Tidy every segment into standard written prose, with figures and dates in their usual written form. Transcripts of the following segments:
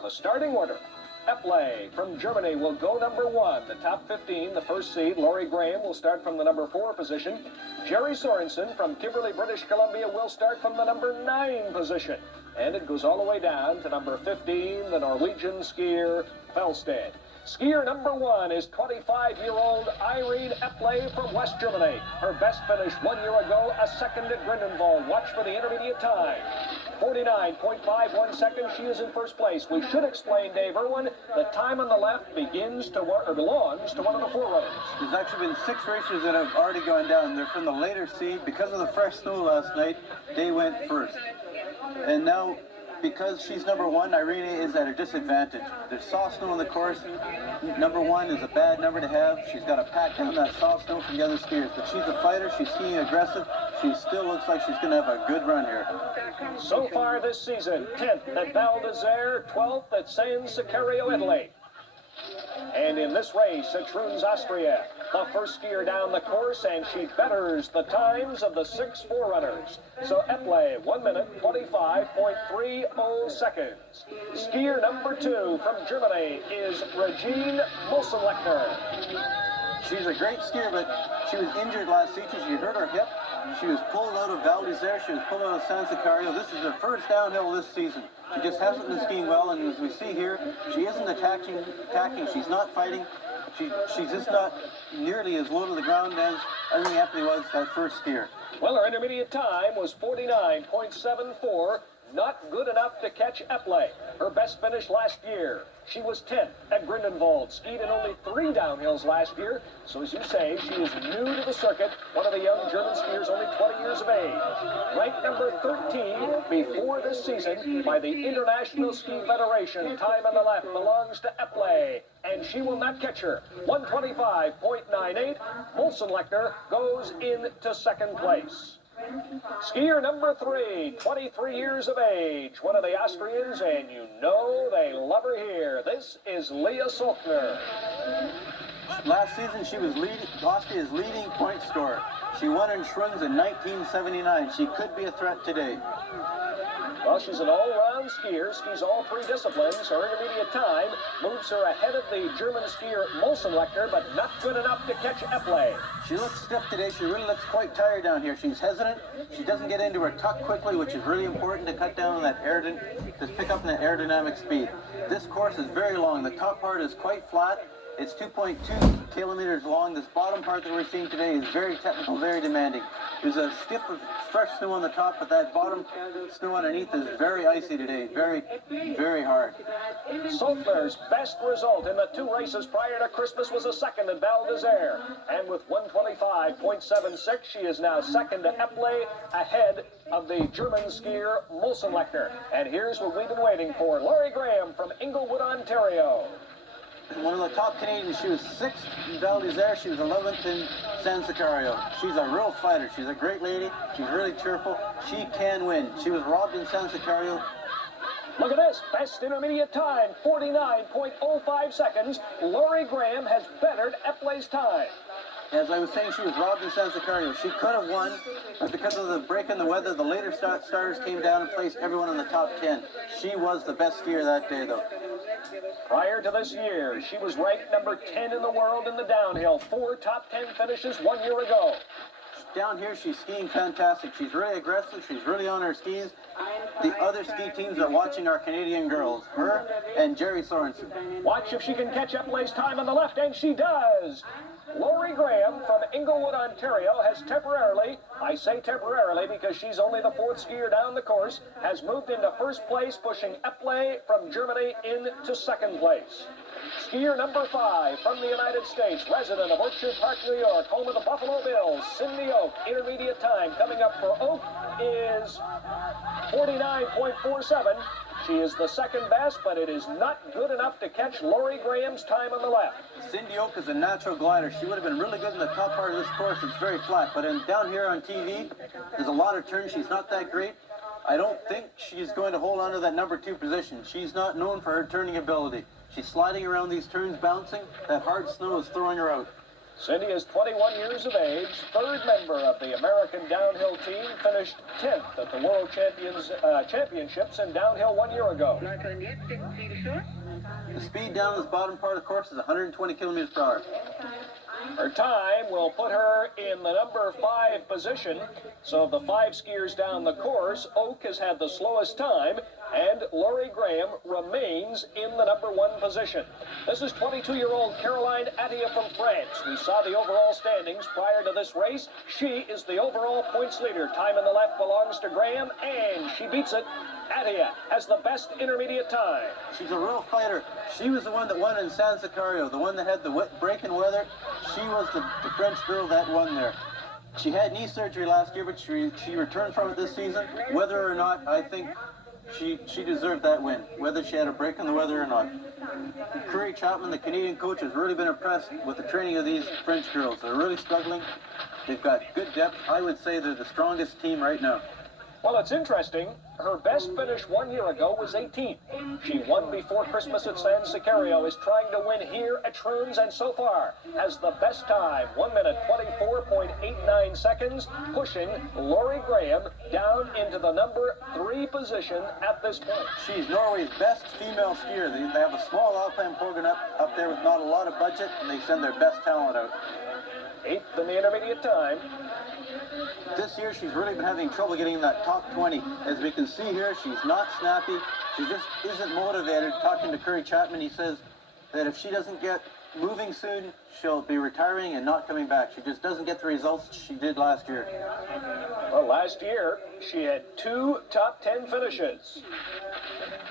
Now the starting order. Epley from Germany will go number 1. The top 15, the first seed, Laurie Graham, will start from the number 4 position. Jerry Sorensen from Kimberley, British Columbia, will start from the number 9 position. And it goes all the way down to number 15, the Norwegian skier Felsted. Skier number 1 is 25-year-old Irene Epley from West Germany. Her best finish 1 year ago, a second at Grindelwald. Watch for the intermediate time. 49.51 seconds, she is in first place. We should explain, Dave Irwin, the time on the left belongs to one of the forerunners. There's actually been 6 racers that have already gone down. They're from the later seed. Because of the fresh snow last night, they went first. And now, because she's number 1, Irene is at a disadvantage. There's soft snow on the course. Number 1 is a bad number to have. She's got to pack down that soft snow from the other skiers. But she's a fighter. She's skiing aggressive. She still looks like she's going to have a good run here. So far this season, 10th at Val d'Isere, 12th at San Sicario, Italy. And in this race at Schruns, Austria, the first skier down the course, and she betters the times of the 6 forerunners. So Epley, 1 minute, 25.30 seconds. Skier number 2 from Germany is Regine Mulsenlechner. She's a great skier, but she was injured last season. She hurt her hip. She was pulled out of Val d'Isere. She was pulled out of San Sicario. This is her first downhill this season. She just hasn't been skiing well, and as we see here, she isn't attacking. She's not fighting. She's just not nearly as low to the ground as Irene Epley was that first skier. Well, her intermediate time was 49.74. Not good enough to catch Epley. Her best finish last year. She was 10th at Grindelwald. Skied in only 3 downhills last year. So as you say, she is new to the circuit. One of the young German skiers, only 20 years of age. Ranked number 13 before this season by the International Ski Federation. Time on the left belongs to Epley. And she will not catch her. 125.98. Mulsenlechner goes into second place. Skier number 3, 23 years of age, one of the Austrians, and you know they love her here. This is Leah Solkner. Last season, she was Austria's leading point scorer. She won in Schruns in 1979. She could be a threat today. Well, she's an all-round skier, skis all 3 disciplines. Her intermediate time moves her ahead of the German skier Mulsenlechner, but not good enough to catch Epley. She looks stiff today. She really looks quite tired down here. She's hesitant. She doesn't get into her tuck quickly, which is really important to cut down on that to pick up on that aerodynamic speed. This course is very long. The top part is quite flat. It's 2.2 kilometers long. This bottom part that we're seeing today is very technical, very demanding. There's a skip of fresh snow on the top, but that bottom snow underneath is very icy today. Very, very hard. Solkner's best result in the 2 races prior to Christmas was a second at Val d'Isere. And with 125.76, she is now second to Epley, ahead of the German skier Mulsenlechner. And here's what we've been waiting for. Laurie Graham from Inglewood, Ontario. One of the top Canadians. She was 6th in Val d'Isere. She was 11th in San Sicario. She's a real fighter. She's a great lady. She's really cheerful. She can win. She was robbed in San Sicario. Look at this. Best intermediate time, 49.05 seconds. Laurie Graham has bettered Epley's time. As I was saying, she was robbed in San Sicario. She could have won, but because of the break in the weather, the later starters came down and placed everyone in the top 10. She was the best skier that day, though. Prior to this year, she was ranked number 10 in the world in the downhill. 4 top 10 finishes 1 year ago. Down here, she's skiing fantastic. She's really aggressive. She's really on her skis. The other ski teams are watching our Canadian girls, her and Jerry Sorensen. Watch if she can catch Epley's time on the left, and she does. Laurie Graham from Inglewood, Ontario, has temporarily, I say temporarily because she's only the 4th skier down the course, has moved into first place, pushing Epley from Germany into second place. Skier number 5 from the United States, resident of Orchard Park, New York, home of the Buffalo Bills, Cindy Oak. Intermediate time coming up for Oak is 49.47. She is the second best, but it is not good enough to catch Laurie Graham's time on the left. Cindy Oak is a natural glider. She would have been really good in the top part of this course. It's very flat, but down here on TV, there's a lot of turns. She's not that great. I don't think she's going to hold on to that number 2 position. She's not known for her turning ability. She's sliding around these turns, bouncing. That hard snow is throwing her out. Cindy is 21 years of age, third member of the American downhill team, finished 10th at the World Championships in downhill 1 year ago. The speed down this bottom part of the course is 120 kilometers per hour. Her time will put her in the number 5 position. So of the 5 skiers down the course, Oak has had the slowest time, and Laurie Graham remains in the number 1 position. This is 22-year-old Caroline Attia from France. We saw the overall standings prior to this race. She is the overall points leader. Time in the left belongs to Graham, and she beats it. Attia has the best intermediate time. She's a real fighter. She was the one that won in San Sicario, the one that had the break in weather. She was the French girl that won there. She had knee surgery last year, but she returned from it this season. Whether or not, I think she deserved that win, whether she had a break in the weather or not. Curry Chapman, the Canadian coach, has really been impressed with the training of these French girls. They're really struggling. They've got good depth. I would say they're the strongest team right now. Well, it's interesting. Her best finish 1 year ago was 18th. She won before Christmas at San Sicario, is trying to win here at Schruns, and so far has the best time, 1 minute 24.89 seconds, pushing Laurie Graham down into the number 3 position at this point. She's Norway's best female skier. They have a small alpine program up there with not a lot of budget, and they send their best talent out. 8th in the intermediate time. This year, she's really been having trouble getting in that top 20. As we can see here, she's not snappy. She just isn't motivated. Talking to Curry Chapman, he says that if she doesn't get moving soon, she'll be retiring and not coming back. She just doesn't get the results she did last year. Well, last year, she had 2 top 10 finishes.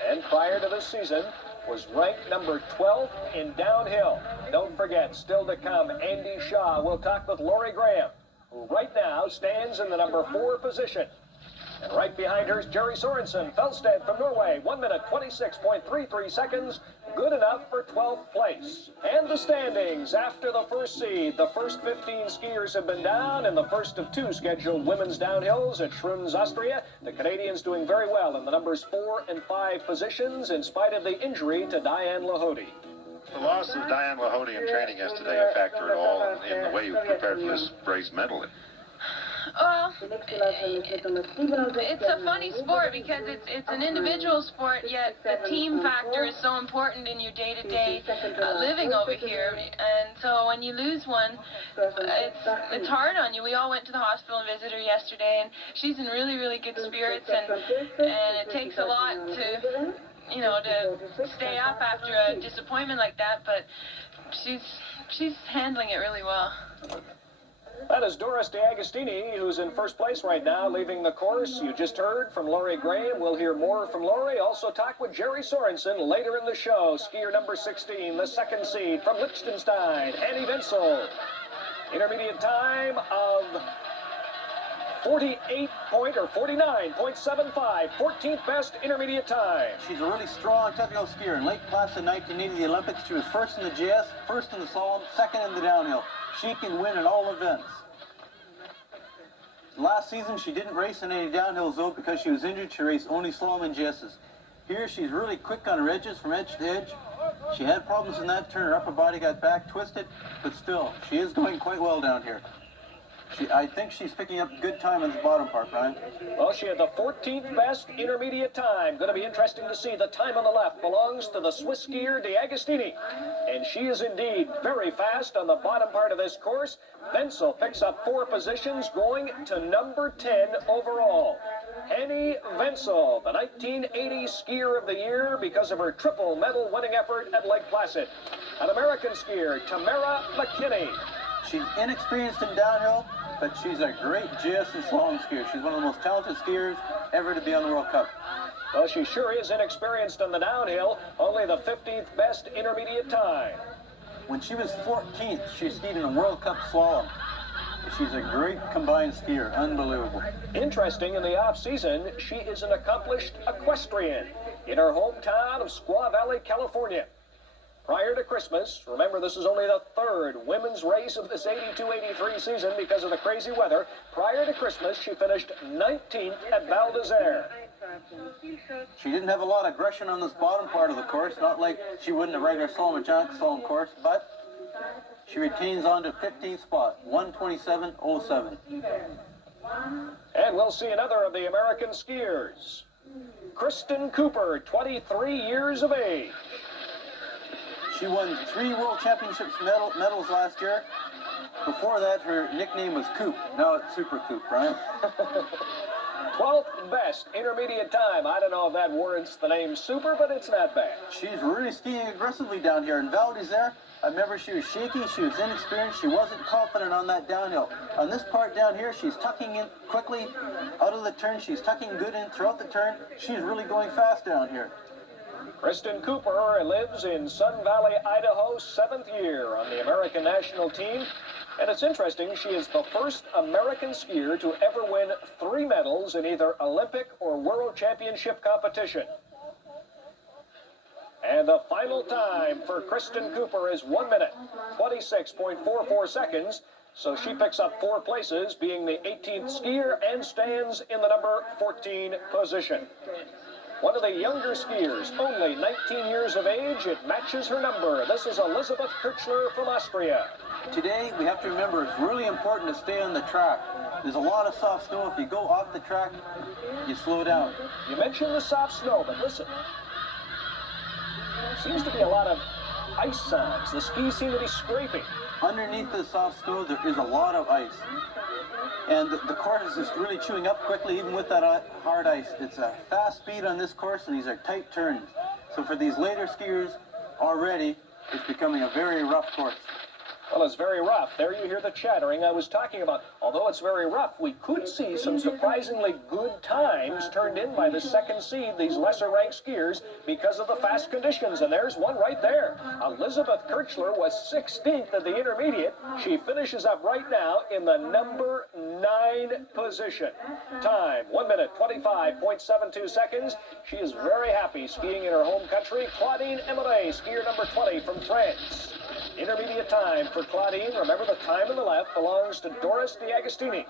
And prior to this season, was ranked number 12 in downhill. Don't forget, still to come, Andy Shaw will talk with Laurie Graham, who right now stands in the number 4 position. And right behind her is Jerry Sorensen, Felstead from Norway, 1 minute 26.33 seconds, good enough for 12th place. And the standings after the first seed. The first 15 skiers have been down in the first of 2 scheduled women's downhills at Schruns, Austria. The Canadians doing very well in the numbers 4 and 5 positions in spite of the injury to Diane Lahode. The loss of Diane Lahode in training yesterday a factor at all in the way you prepared for this race mentally? Well, it's a funny sport because it's an individual sport, yet the team factor is so important in your day-to-day living over here. And so when you lose one, it's hard on you. We all went to the hospital and visited her yesterday, and she's in really, really good spirits, and it takes a lot to, you know, to stay up after a disappointment like that, but she's handling it really well. That is Doris DeAgostini, who's in first place right now, leaving the course. You just heard from Laurie Graham. We'll hear more from Laurie. Also talk with Jerry Sorensen later in the show. Skier number 16, the 2nd seed from Liechtenstein, Annie Wenzel. Intermediate time of 49.75, 14th best intermediate time. She's a really strong technical skier. In Lake Placid 1980, the Olympics, she was first in the GS, first in the slalom, second in the downhill. She can win in all events. Last season, she didn't race in any downhills, though, because she was injured. She raced only slalom and GSs. Here, she's really quick on her edges from edge to edge. She had problems in that turn. Her upper body got back twisted, but still, she is going quite well down here. I think she's picking up good time in the bottom part, Brian. Well, she had the 14th best intermediate time. Going to be interesting to see. The time on the left belongs to the Swiss skier DeAgostini. And she is indeed very fast on the bottom part of this course. Wenzel picks up 4 positions, going to number 10 overall. Annie Wenzel, the 1980 skier of the year because of her triple medal winning effort at Lake Placid. An American skier, Tamara McKinney. She's inexperienced in downhill, but she's a great GS and slalom skier. She's one of the most talented skiers ever to be on the World Cup. Well, she sure is inexperienced on the downhill, only the 15th best intermediate time. When she was 14th, she skied in a World Cup slalom. She's a great combined skier, unbelievable. Interesting, in the off-season, she is an accomplished equestrian in her hometown of Squaw Valley, California. Prior to Christmas, remember this is only the 3rd women's race of this 82-83 season because of the crazy weather. Prior to Christmas, she finished 19th at Val d'Isère. She didn't have a lot of aggression on this bottom part of the course, not like she would in a regular slalom or giant slalom course, but She retains on to 15th spot, 1:27.07. And we'll see another of the American skiers. Kristen Cooper, 23 years of age. She won 3 World Championships medals last year. Before that, her nickname was Coop. Now it's Super Coop, Brian. 12th best intermediate time. I don't know if that warrants the name Super, but it's not bad. She's really skiing aggressively down here. And Valdez there, I remember she was shaky, she was inexperienced, she wasn't confident on that downhill. On this part down here, she's tucking in quickly out of the turn. She's tucking good in throughout the turn. She's really going fast down here. Kristen Cooper lives in Sun Valley, Idaho, 7th year on the American national team. And it's interesting, she is the first American skier to ever win 3 medals in either Olympic or World Championship competition. And the final time for Kristen Cooper is 1 minute, 26.44 seconds. So she picks up 4 places, being the 18th skier, and stands in the number 14 position. One of the younger skiers, only 19 years of age, it matches her number. This is Elizabeth Kirchler from Austria. Today, we have to remember it's really important to stay on the track. There's a lot of soft snow. If you go off the track, you slow down. You mentioned the soft snow, but listen. Seems to be a lot of ice sounds. The skis seem to be scraping. Underneath the soft snow, there is a lot of ice. And the course is just really chewing up quickly, even with that hard ice. It's a fast speed on this course, and these are tight turns. So for these later skiers, already, it's becoming a very rough course. Well, it's very rough. There you hear the chattering I was talking about. Although it's very rough, we could see some surprisingly good times turned in by the second seed, these lesser-ranked skiers, because of the fast conditions. And there's one right there. Elizabeth Kirchler was 16th at the intermediate. She finishes up right now in the number 9 position. Time, 1 minute, 25.72 seconds. She is very happy skiing in her home country. Claudine Emilet, skier number 20 from France. Intermediate time for Claudine. Remember, the time on the left belongs to Doris D'Agostini.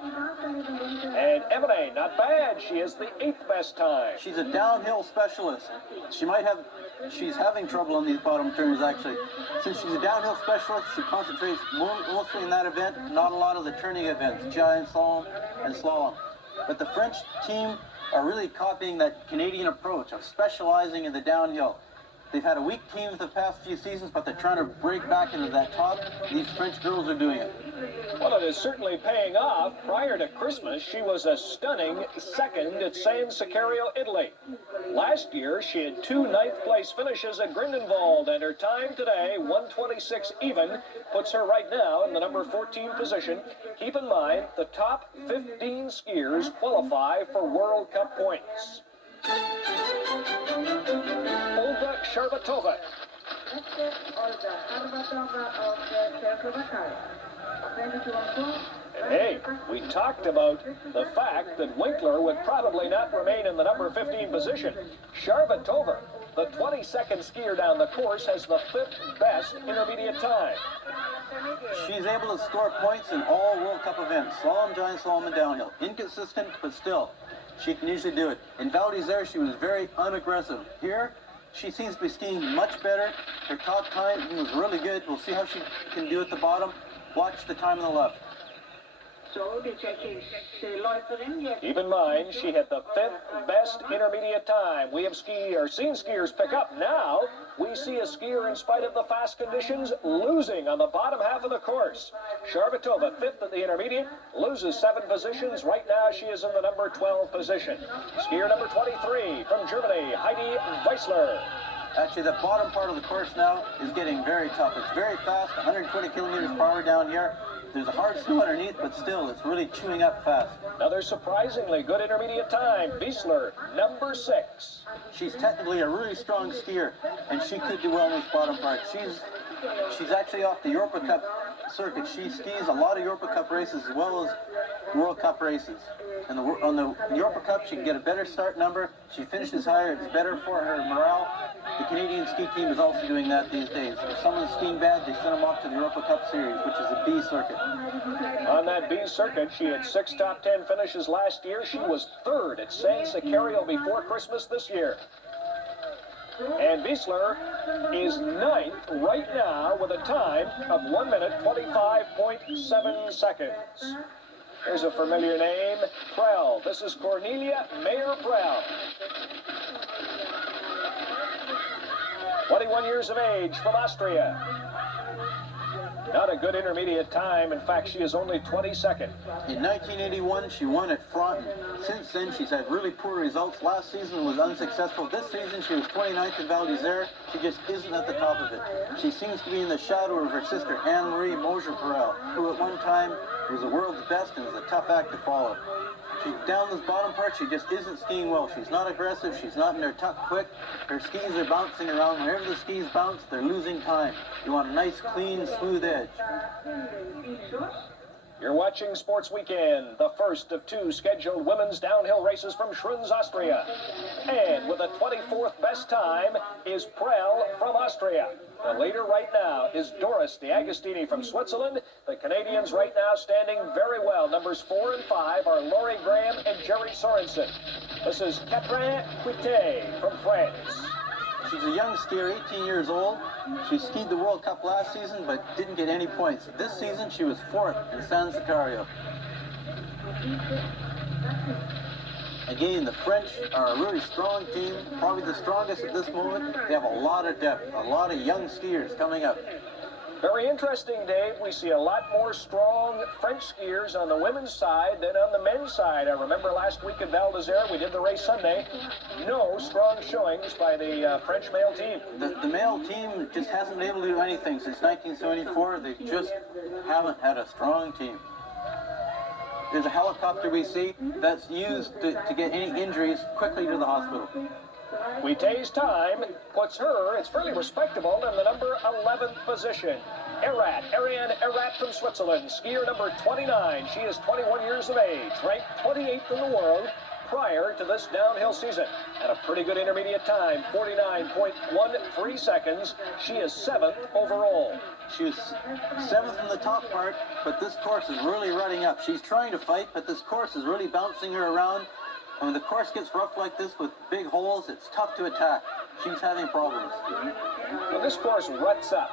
And Emily, not bad. She is the 8th best time. She's a downhill specialist. She's having trouble on these bottom turns, actually. Since she's a downhill specialist, she concentrates mostly in that event, not a lot of the turning events, giant slalom and slalom. But the French team are really copying that Canadian approach of specializing in the downhill. They've had a weak team the past few seasons, but they're trying to break back into that top. These French girls are doing it. Well, it is certainly paying off. Prior to Christmas, she was a stunning 2nd at San Sicario, Italy. Last year, she had 2 9th-place finishes at Grindelwald, and her time today, 1:26 even, puts her right now in the number 14 position. Keep in mind, the top 15 skiers qualify for World Cup points. Olga Sharbatova. And hey, we talked about the fact that Winkler would probably not remain in the number 15 position. Sharbatova, the 22nd skier down the course, has the 5th best intermediate time. She's able to score points in all World Cup events, slalom, giant slalom, and downhill. Inconsistent, but still, she can usually do it. In Valdez there, she was very unaggressive. Here, she seems to be skiing much better. Her top time was really good. We'll see how she can do at the bottom. Watch the time on the left. Keep in mind, she had the 5th best intermediate time. We have seen skiers pick up. Now, we see a skier, in spite of the fast conditions, losing on the bottom half of the course. Sharbatova, 5th at the intermediate, loses 7 positions. Right now, she is in the number 12 position. Skier number 23 from Germany, Heidi Weissler. Actually, the bottom part of the course now is getting very tough. It's very fast, 120 kilometers per hour down here. There's a hard snow underneath, but still, it's really chewing up fast. Another surprisingly good intermediate time. Weissler, number 6. She's technically a really strong skier, and she could do well in this bottom part. She's actually off the Europa Cup circuit. She skis a lot of Europa Cup races as well as World Cup races. And on the Europa Cup, she can get a better start number. She finishes higher. It's better for her morale. The Canadian ski team is also doing that these days. If someone's skiing bad, they send them off to the Europa Cup Series, which is a B circuit. On that B circuit, she had 6 top 10 finishes last year. She was 3rd at San Sicario before Christmas this year. And Wiesler is 9th right now with a time of 1 minute 25.7 seconds. Here's a familiar name, Prell. This is Cornelia Mayer Prell. 21 years of age from Austria. Not a good intermediate time. In fact, she is only 22nd. In 1981, she won at Fronten. Since then, she's had really poor results. Last season was unsuccessful. This season, she was 29th in Val d'Isère. She just isn't at the top of it. She seems to be in the shadow of her sister, Anne-Marie Moser-Perel, who at one time was the world's best and was a tough act to follow. She's down this bottom part, she just isn't skiing well. She's not aggressive, she's not in her tuck quick. Her skis are bouncing around. Whenever the skis bounce, they're losing time. You want a nice, clean, smooth edge. You're watching Sports Weekend, the first of 2 scheduled women's downhill races from Schruns, Austria. And with the 24th best time is Prell from Austria. The leader right now is Doris D'Agostini from Switzerland. The Canadians right now standing very well. Numbers 4 and 5 are Laurie Graham and Jerry Sorensen. This is Catherine Quittet from France. She's a young skier, 18 years old. She skied the World Cup last season, but didn't get any points. This season, she was 4th in San Sicario. Again, the French are a really strong team, probably the strongest at this moment. They have a lot of depth, a lot of young skiers coming up. Very interesting, Dave. We see a lot more strong French skiers on the women's side than on the men's side. I remember last week at Val d'Isère, we did the race Sunday. No strong showings by the French male team. The male team just hasn't been able to do anything since 1974. They just haven't had a strong team. There's a helicopter we see that's used to get any injuries quickly to the hospital. Quittet's time puts her, it's fairly respectable, in the number 11th position. Ariane Erat from Switzerland, skier number 29. She is 21 years of age, ranked 28th in the world prior to this downhill season. At a pretty good intermediate time, 49.13 seconds. She is 7th overall. She was 7th in the top part, but this course is really rutting up. She's trying to fight, but this course is really bouncing her around. And when the course gets rough like this with big holes, it's tough to attack. She's having problems. Well, this course ruts up.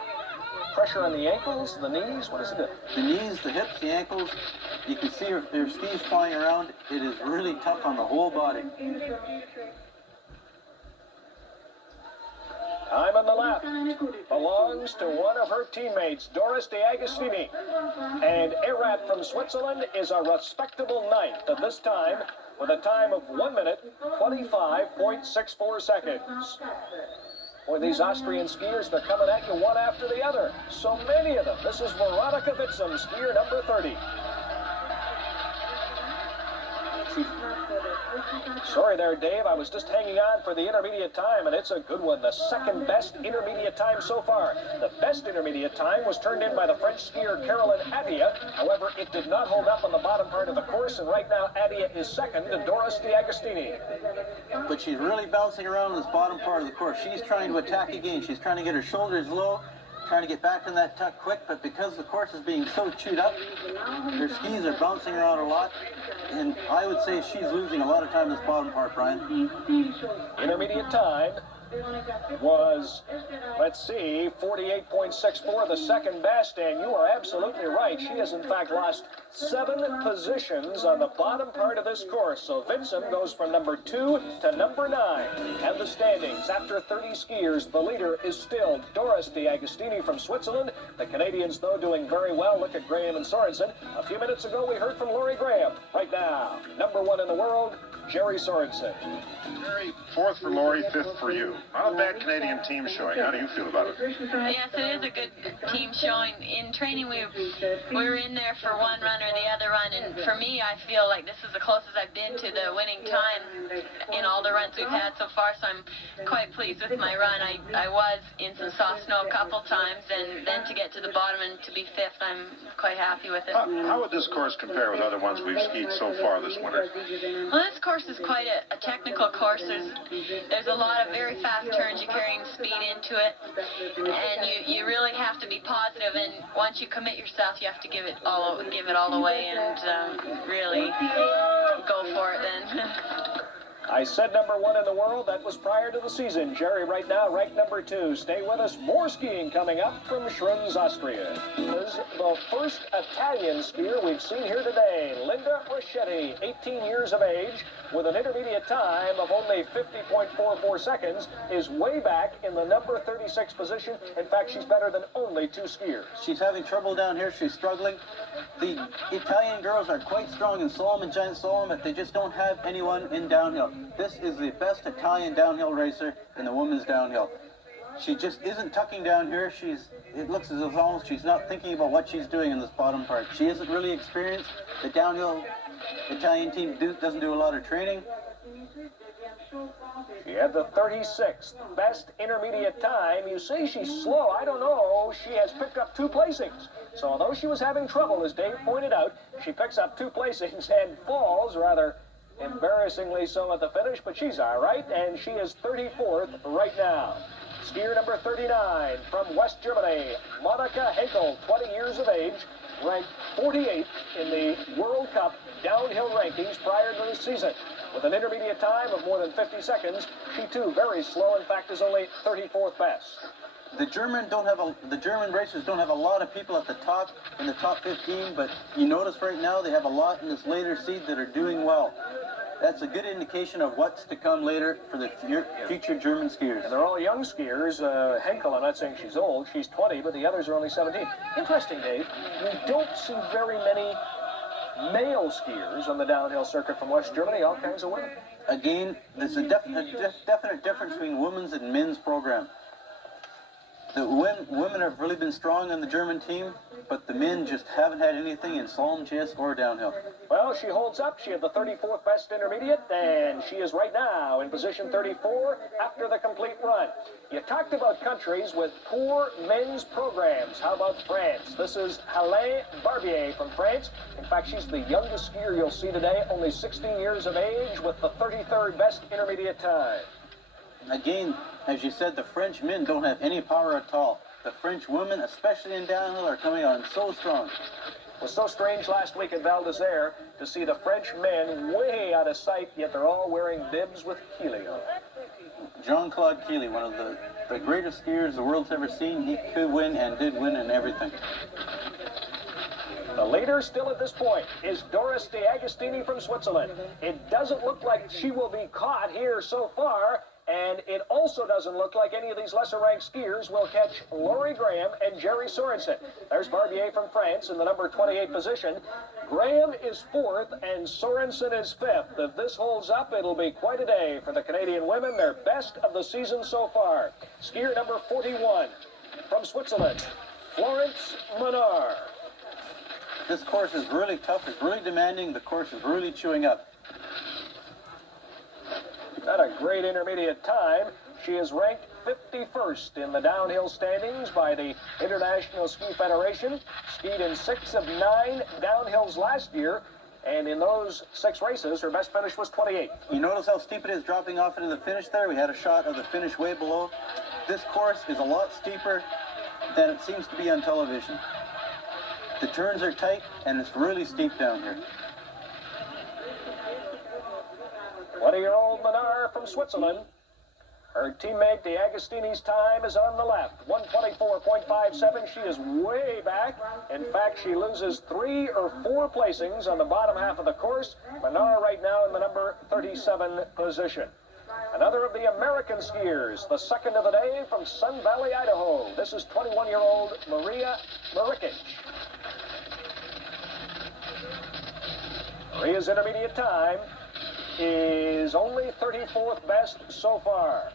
Pressure on the ankles, the knees, what does it do? The knees, the hips, the ankles, you can see her skis flying around. It is really tough on the whole body. Time on the left belongs to one of her teammates, Doris D'Agostini. And Erat from Switzerland is a respectable 9th at this time with a time of 1 minute, 25.64 seconds. Boy, these Austrian skiers, they're coming at you one after the other. So many of them. This is Veronica Witzum, skier number 30. Sorry there, Dave. I was just hanging on for the intermediate time, and it's a good one. The second best intermediate time so far. The best intermediate time was turned in by the French skier Caroline Adia. However, it did not hold up on the bottom part of the course, and right now Adia is 2nd to Doris D'Agostini. But she's really bouncing around this bottom part of the course. She's trying to attack again. She's trying to get her shoulders low, trying to get back in that tuck quick, but because the course is being so chewed up, her skis are bouncing around a lot, and I would say she's losing a lot of time in this bottom part, Brian. Intermediate time was, let's see, 48.64, the second best, and you are absolutely right. She has, in fact, lost 7 positions on the bottom part of this course. So Witzum goes from number 2 to number 9. And the standings, after 30 skiers, the leader is still Doris D'Agostini from Switzerland. The Canadians, though, doing very well. Look at Graham and Sorensen. A few minutes ago, we heard from Laurie Graham. Right now, number 1 in the world, Jerry Sorensen. Jerry, 4th for Laurie, 5th for you. Not a bad Canadian team showing. How do you feel about it? Yes, it is a good team showing. In training, we were in there for one run or the other run, and for me, I feel like this is the closest I've been to the winning time in all the runs we've had so far, so I'm quite pleased with my run. I was in some soft snow a couple times, and then to get to the bottom and to be 5th, I'm quite happy with it. How would this course compare with other ones we've skied so far this winter? Well, this course is quite a technical course. There's a lot of very fast turns. You're carrying speed into it, and you really have to be positive. And once you commit yourself, you have to give it all away and really go for it. Then. I said number 1 in the world. That was prior to the season. Jerry right now ranked number 2. Stay with us. More skiing coming up from Schruns, Austria. Is the first Italian skier we've seen here today. Linda Rochetti, 18 years of age, with an intermediate time of only 50.44 seconds, is way back in the number 36 position. In fact, she's better than only 2 skiers. She's having trouble down here. She's struggling. The Italian girls are quite strong in slalom and giant slalom, but they just don't have anyone in downhill. This is the best Italian downhill racer in the women's downhill. She just isn't tucking down here. It looks as if almost she's not thinking about what she's doing in this bottom part. She isn't really experienced. The downhill Italian team doesn't do a lot of training. She had the 36th best intermediate time. You say she's slow. I don't know. She has picked up 2 placings. So although she was having trouble, as Dave pointed out, she picks up 2 placings and falls rather embarrassingly so at the finish, but she's all right, and she is 34th right now. Skier number 39 from West Germany, Monika Henkel, 20 years of age, ranked 48th in the World Cup downhill rankings prior to the season. With an intermediate time of more than 50 seconds, she too very slow, in fact is only 34th best. The German racers don't have a lot of people at the top, in the top 15, but you notice right now they have a lot in this later seed that are doing well. That's a good indication of what's to come later for the future German skiers. And they're all young skiers. Henkel, I'm not saying she's old, she's 20, but the others are only 17. Interesting, Dave, we don't see very many male skiers on the downhill circuit from West Germany, all kinds of women. Again, there's a definite difference between women's and men's program. The women have really been strong on the German team, but the men just haven't had anything in slalom, GS, or downhill. Well, she holds up. She had the 34th best intermediate, and she is right now in position 34 after the complete run. You talked about countries with poor men's programs. How about France? This is Hélène Barbier from France. In fact, she's the youngest skier you'll see today, only 16 years of age, with the 33rd best intermediate time. Again, as you said, the French men don't have any power at all. The French women, especially in downhill, are coming on so strong. It was so strange last week at Val d'Isère to see the French men way out of sight, yet they're all wearing bibs with Keely on. Jean-Claude Keely, one of the greatest skiers the world's ever seen. He could win and did win in everything. The leader still at this point is Doris De Agostini from Switzerland. It doesn't look like she will be caught here so far, and it also doesn't look like any of these lesser-ranked skiers will catch Laurie Graham and Jerry Sorensen. There's Barbier from France in the number 28 position. Graham is 4th, and Sorensen is 5th. If this holds up, it'll be quite a day for the Canadian women, their best of the season so far. Skier number 41 from Switzerland, Florence Menard. This course is really tough. It's really demanding. The course is really chewing up. Not a great intermediate time. She is ranked 51st in the downhill standings by the International Ski Federation. Skied in 6 of 9 downhills last year, and in those 6 races, her best finish was 28th. You notice how steep it is dropping off into the finish there? We had a shot of the finish way below. This course is a lot steeper than it seems to be on television. The turns are tight, and it's really steep down here. 20-year-old Menard from Switzerland. Her teammate De Agostini's time is on the left, 124.57. She is way back. In fact, she loses 3 or 4 placings on the bottom half of the course. Menard right now in the number 37 position. Another of the American skiers, the second of the day from Sun Valley, Idaho. This is 21-year-old Maria Marikic. Maria's intermediate time is only 34th best so far.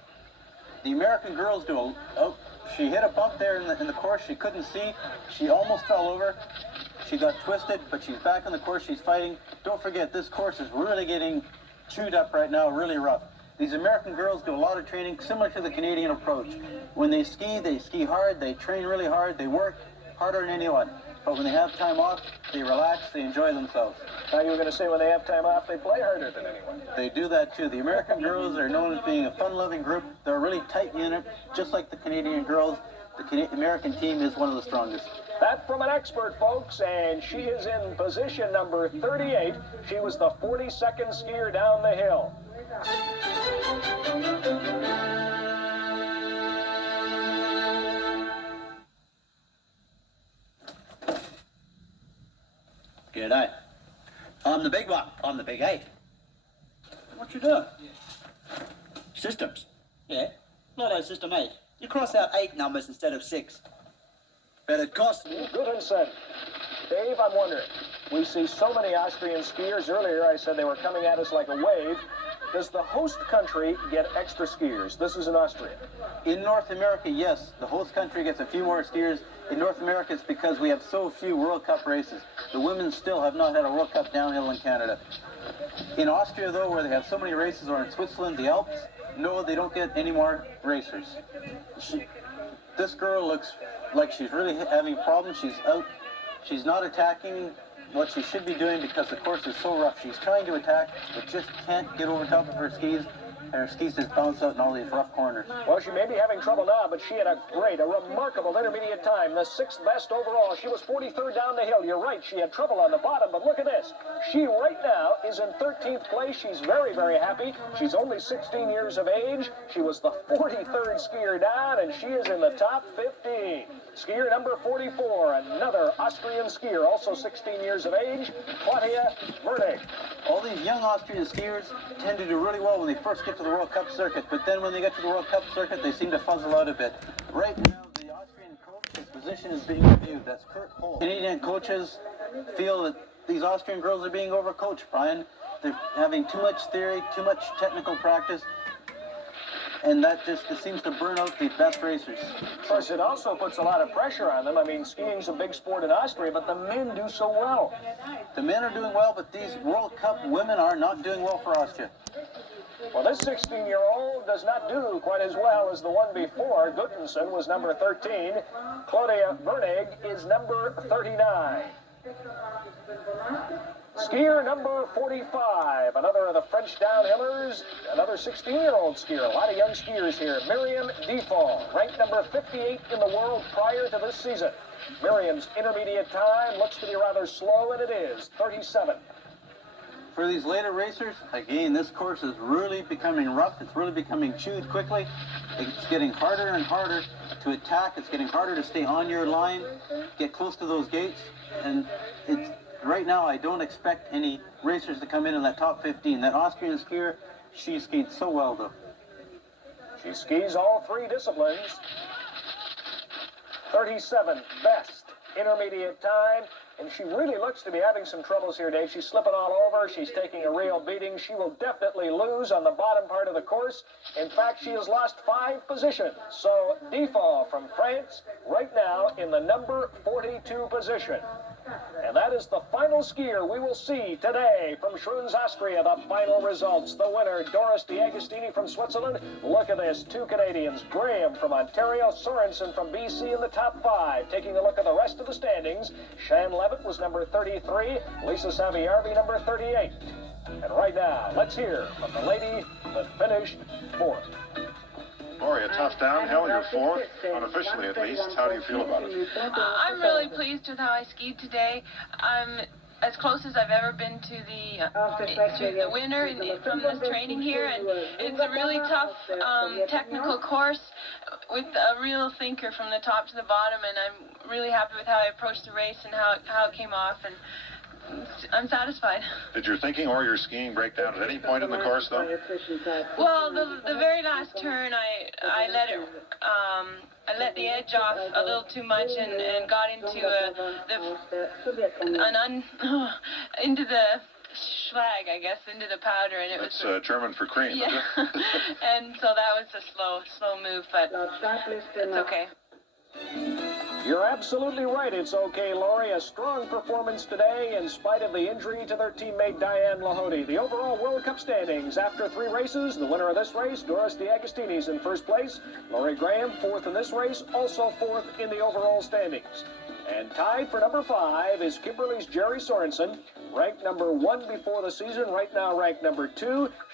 The American girls do she hit a bump there in the course. She couldn't see. She almost fell over. She got twisted, but she's back on the course. She's fighting. Don't forget, this course is really getting chewed up right now, really rough. These American girls do a lot of training, similar to the Canadian approach. When they ski hard, they train really hard, they work harder than anyone. But when they have time off, they relax, they enjoy themselves. Now you were going to say when they have time off, they play harder than anyone. They do that too. The American girls are known as being a fun-loving group. They're a really tight unit, just like the Canadian girls. The American team is one of the strongest. That from an expert, folks, and she is in position number 38. She was the 42nd skier down the hill. G'day. I'm the big one. I'm the big 8. What you doing? Systems. Yeah. Lotto System 8. You cross out 8 numbers instead of 6. But it costs... Goodinson. Dave, I'm wondering, we see so many Austrian skiers. Earlier I said they were coming at us like a wave. Does the host country get extra skiers? This is in Austria. In North America, yes, the host country gets a few more skiers. In North America, it's because we have so few World Cup races. The women still have not had a World Cup downhill in Canada. In Austria, though, where they have so many races, or in Switzerland, the Alps, no, they don't get any more racers. This girl looks like she's really having problems. She's out. She's not attacking what she should be doing because the course is so rough. She's trying to attack, but just can't get over top of her skis, and her skis just bounce out in all these rough corners. Well, she may be having trouble now, but she had a remarkable intermediate time, the 6th best overall. She was 43rd down the hill. You're right, she had trouble on the bottom, but look at this. She right now is in 13th place. She's very, very happy. She's only 16 years of age. She was the 43rd skier down, and she is in the top 15. Skier number 44, another Austrian skier, also 16 years of age, Claudia Vernig. All these young Austrian skiers tend to do really well when they first get to the World Cup circuit, but then when they get to the World Cup circuit, they seem to fuzzle out a bit. Right now, the Austrian coach, his position is being reviewed. That's Kurt Hole. Canadian coaches feel that these Austrian girls are being overcoached, Brian. They're having too much theory, too much technical practice, and that just seems to burn out the best racers. Of course, it also puts a lot of pressure on them. I mean, skiing's a big sport in Austria, but the men do so well. The men are doing well, but these World Cup women are not doing well for Austria. Well, this 16-year-old does not do quite as well as the one before. Goodinson was number 13. Claudia Vernig is number 39. Skier number 45, another of the French downhillers, another 16-year-old skier. A lot of young skiers here. Miriam Default, ranked number 58 in the world prior to this season. Miriam's intermediate time looks to be rather slow, and it is 37. For these later racers, again, this course is really becoming rough. It's really becoming chewed quickly. It's getting harder and harder to attack. It's getting harder to stay on your line, get close to those gates. And it's right now, I don't expect any racers to come in that top 15. That Austrian skier, she skied so well, though. She skis all 3 disciplines. 37 best intermediate time. And she really looks to be having some troubles here, Dave. She's slipping all over. She's taking a real beating. She will definitely lose on the bottom part of the course. In fact, she has lost 5 positions. So, Default from France, right now in the number 42 position. And that is the final skier we will see today from Schruns, Austria. The final results. The winner, Doris D'Agostini from Switzerland. Look at this. 2 Canadians. Graham from Ontario. Sorensen from BC in the top 5. Taking a look at the rest of the standings. Shan Levitt was number 33. Lisa Saviarvi number 38. And right now, let's hear from the lady that finished 4th. Lori, a tough downhill. You're 4th, unofficially at least. How do you feel about it? I'm really pleased with how I skied today. I'm as close as I've ever been to the winner from this training here, and it's a really tough technical course with a real thinker from the top to the bottom, and I'm really happy with how I approached the race and how it came off, and I'm satisfied. Did your thinking or your skiing break down at any point in the course, though? Well, the very last turn, I let the edge off a little too much and got into into the schlag, I guess, into the powder, and it That's was German for cream. yeah. And so that was a slow move, but it's okay. You're absolutely right. It's okay, Lori. A strong performance today in spite of the injury to their teammate Diane Lahode. The overall World Cup standings after 3 races. The winner of this race, Doris D'Agostini, is in 1st place. Lori Graham, 4th in this race, also 4th in the overall standings. And tied for number 5 is Kimberly's Jerry Sorensen, ranked number 1 before the season, right now ranked number 2.